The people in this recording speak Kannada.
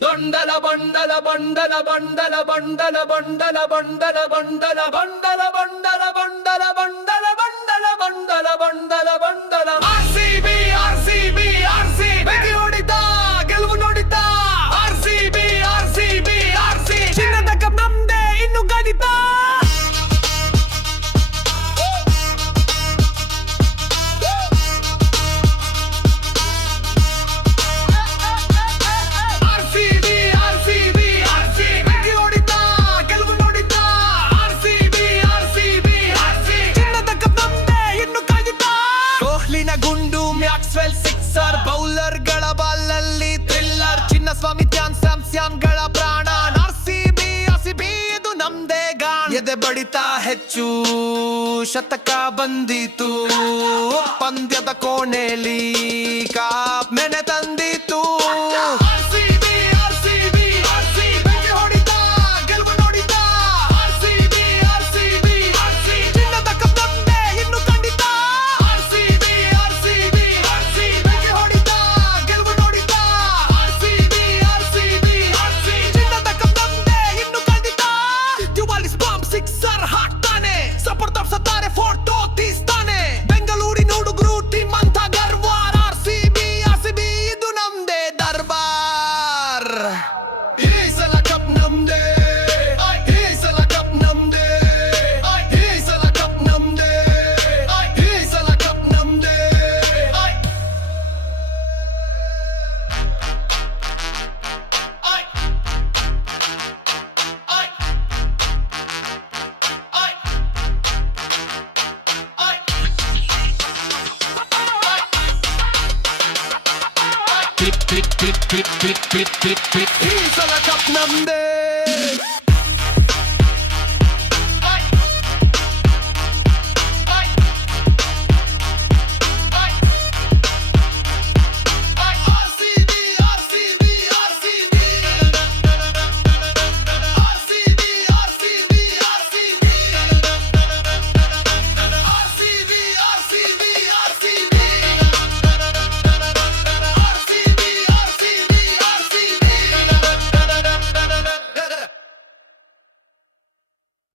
ದೊಂಡಲ ಬಂಡಲ ಬಂಡಲ ಬಂಡಲ ಬಂಡಲ ಬಂಡಲ ಬಂಡಲ ಬಂಡಲ ಬಂಡಲ ಬಂಡಲ ಬಂಡಲ ಬಂಡಲ ಬಂಡಲ ಬಂಡಲ ಬಂಡಲ ಬಂಡಲ ಆರ್ಸಿಬಿ ಆರ್ಸಿಬಿ ಆರ್ಸಿಬಿ ಹೊಡಿತ ಗೆಲುವು ನೋಡಿತ ಆರ್ಸಿಬಿ ಆರ್ಸಿಬಿ ಆರ್ಸಿ ಚಿನ್ನದ ಕಪ್ ನಮ್ದೇ ಇನ್ನು ಗಣಿತ ಗುಂಡು ಮ್ಯಾಕ್ಸ್ವೆಲ್ ಸಿಕ್ಸರ್ ಬೌಲರ್ ಗಳ ಬಾಲ್ನಲ್ಲಿ ಥ್ರಿಲ್ಲರ್ ಚಿನ್ನಸ್ವಾಮಿ ಸ್ಯಾಮ್ ಗಳ ಪ್ರಾಣ ಆರ್ಸಿಬಿ ಆರ್ಸಿಬಿ ಇದು ನಮ್ದೇ ಗಾಣ ಎದೆ ಬಡಿತ ಹೆಚ್ಚು ಶತಕ ಬಂದಿತು ಪಂದ್ಯದ ಕೋಣೆಲಿ ಕಾಪ್ ಮೆನೆ ತಂದಿತು He's a cup number.